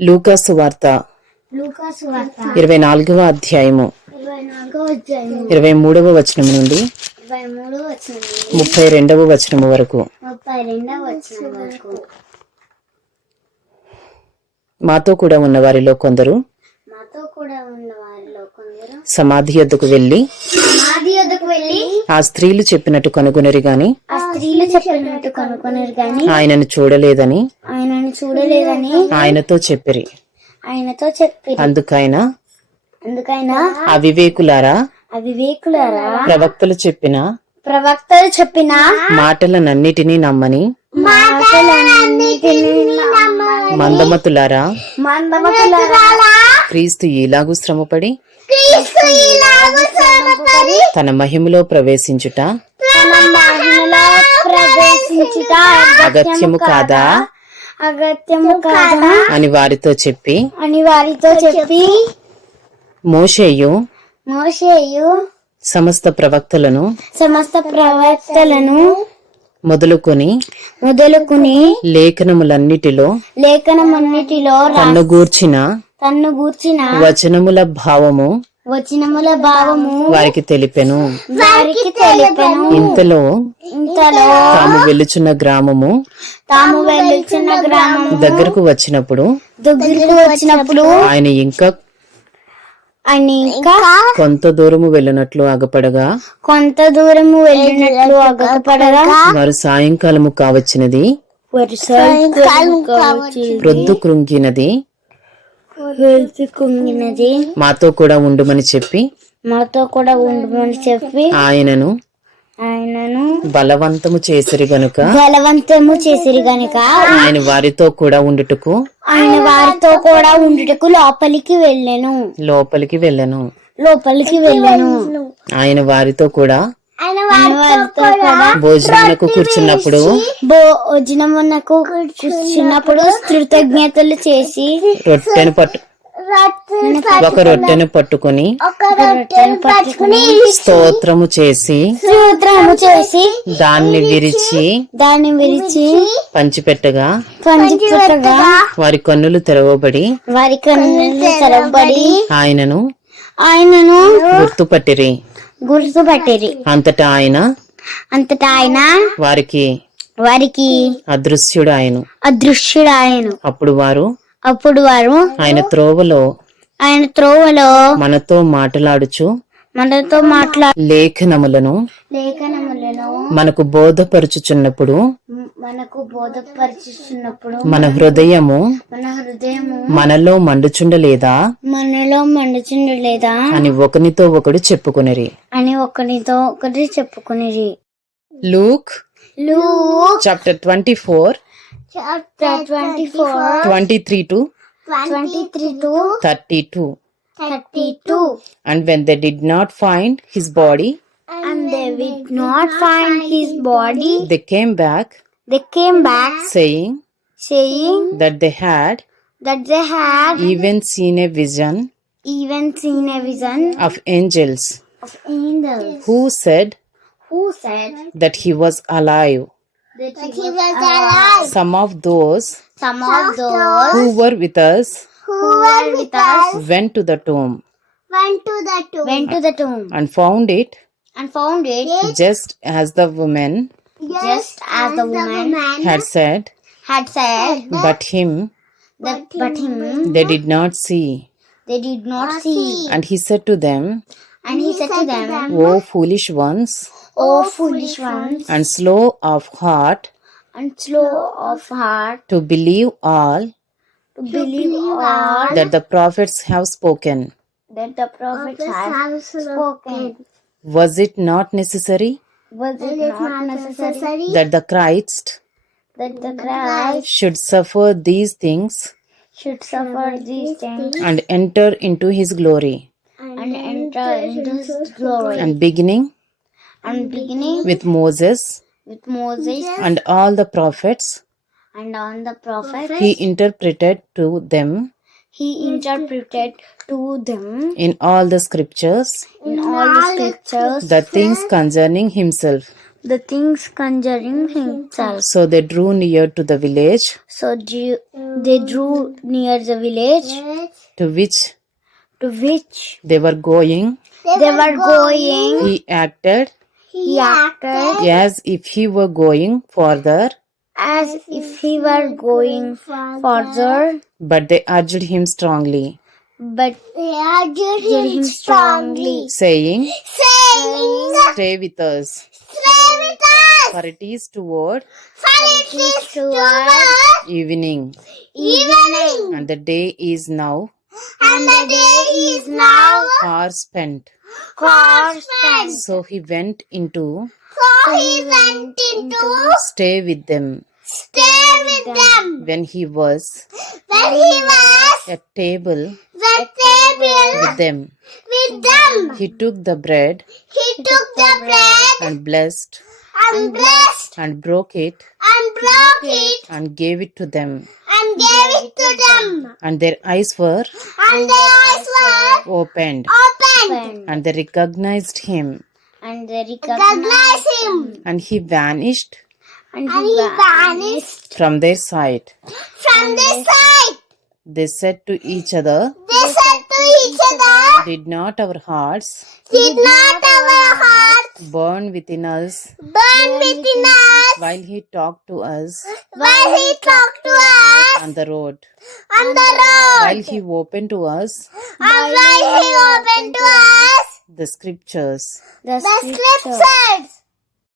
లూకాసు వార్త ఇరవై నాలుగవ అధ్యాయము. ఇరవై మూడవ వచనం నుండి ముప్పై రెండవ వచనము వరకు. మాతో కూడా ఉన్న వారిలో కొందరు యొద్దకు సమాధి వద్దకు వెళ్ళి ఆ స్త్రీలు చెప్పినట్టు కనుగొనరి గాని ఆ స్త్రీలు చెప్పినట్టు కనుక్కున్నారు గాని ఆయనను చూడలేదని ఆయనను చూడలేదని ఆయనతో చెప్పిరి. ఆయనతో చెప్పి అందుకైన అందుకైనా అవివేకులారా? అవివేకులారా? ప్రవక్తలు చెప్పిన ప్రవక్తలు చెప్పిన మాటలనన్నిటినీ నమ్మని మాటలన్నిటినీ నమ్మని మందమతులారా? మందమతులారా? క్రీస్తు ఇలాగు శ్రమపడి తన మహిమలో ప్రవేశించుట అగత్యము కాదా? అగత్యము కాదా? అని వారితో చెప్పి అని వారితో చెప్పి మోషేయు మోషేయు సమస్త ప్రవక్తలను సమస్త ప్రవక్తలను మొదలుకొని మొదలుకుని లేఖనములన్నిటిలో లేఖనమన్నిటిలో రా- తన్ను గూర్చిన తన్ను గూర్చిన వచనముల భావము వచనముల భావము వారికి తెలిపెను. వారికి తెలిపెను. ఇంతలో ఇంతలో తాము వెలుచున్న గ్రామము తాము వెళ్ళుచున్న గ్రామం దగ్గరకు వచ్చినప్పుడు దగ్గరికి వచ్చినప్పుడు ఆయన ఇంకా ఆయన ఇంకా కొంత దూరము వెళ్ళినట్లు అగపడగా కొంత దూరము వెళ్ళినట్లు అగపడగా వారు సాయంకాలము కావచ్చినది. ప్రొద్దు కృంగినది. కుంగినది మాతో కూడా ఉండుమని చెప్పి మాతో కూడా ఉండమని చెప్పి ఆయనను ఆయనను బలవంతము చేసిరి గనుక బలవంతము చేసిరి గనుక ఆయన వారితో కూడా ఉండుటకు ఆయన వారితో కూడా ఉండుటకు లోపలికి వెళ్ళెను. లోపలికి వెళ్ళను. లోపలికి వెళ్ళెను. ఆయన వారితో కూడా భోజనమునకు కూర్చున్నప్పుడు భోజనమునకు కూర్చున్నప్పుడు కృతజ్ఞతలు చేసి రొట్టెను పట్టు ఒక రొట్టెను పట్టుకొని రొట్టెను పట్టుకుని స్తోత్రము చేసి సూత్రము చేసి దాన్ని విరిచి దాన్ని విరిచి పంచిపెట్టగా పంచి పుట్టగా వారి కన్నులు తెరవబడి వారి కన్నులు తెరవబడి ఆయనను ఆయనను గుర్తుపట్టిరి. గుర్తుపట్టిరి అంతటా ఆయన అంతటా ఆయన వారికి వారికి అదృశ్యుడు ఆయను అదృశ్యుడు ఆయను అప్పుడు వారు అప్పుడు వారు ఆయన త్రోవలో ఆయన త్రోవలో మనతో మాట్లాడుచు మనతో మాట్లా లేఖనములను లేఖనములను మనకు బోధపరుచుచున్నప్పుడు మనకు బోధపరుచుతున్నప్పుడు మన హృదయము మన హృదయము మనలో మండుచుండలేదా? మనలో మండుచుండలేదా? అని ఒకనితో ఒకడు చెప్పుకొనిరి. అని ఒకరితో ఒకటి చెప్పుకునేది Luke Luke chapter twenty four. Chapter twenty four. Twenty three to twenty three to thirty two. Thirty two. And when they did not find his body and they did not find his body. They came back They came back saying saying that they had that they had even seen a vision even seen a vision of angels of angels who said who said that he was alive. that he was alive. Some of those Some of those who were with us who were with us went to the tomb went to the tomb, went to the tomb and found it and found it just as the woman just as the woman had said, had said. but him That, but him they did not see. they did not see. And he said to them, And he said to them, O foolish ones, O foolish ones, and slow of heart and slow of heart to believe all to believe all that the prophets have spoken. that the prophets have spoken. Was it not necessary Was it not necessary? that the Christ that the Christ should suffer these things should suffer these things and enter into his glory? and enter into his glory? And beginning And beginning with Moses with Moses and all the prophets, and on the prophets, he interpreted to them he interpreted to them in all the scriptures. In all the scriptures. The things concerning himself. the things conjuring himself. So they drew near to the village. So drew, they drew near the village. To which to which they were going. they were going. He acted. He acted. as if he were going further, as if he were going further, but they urged him strongly, but they urged him strongly, saying, saying, Stay with us, Stay with us, for it is toward for it is toward evening, evening, and the day is now. And the day is now. Far spent. far spent. So he went into So he went into stay with them. Stay with them. When he was When he was at table the table with them, with them, he took the bread he took the bread and blessed and blessed and broke it and broke it and gave it to them. and gave it to them. And their eyes were And their eyes were opened, opened. and they recognized him. And they recognized him. And he vanished And he vanished from their sight. from their sight. They said to each other, They said to each other, Did not our hearts Did not our hearts burn within us burn within us while he talked to us while he talked to us on the road, on the road? while he opened to us And while he opened to us the scriptures? the scriptures.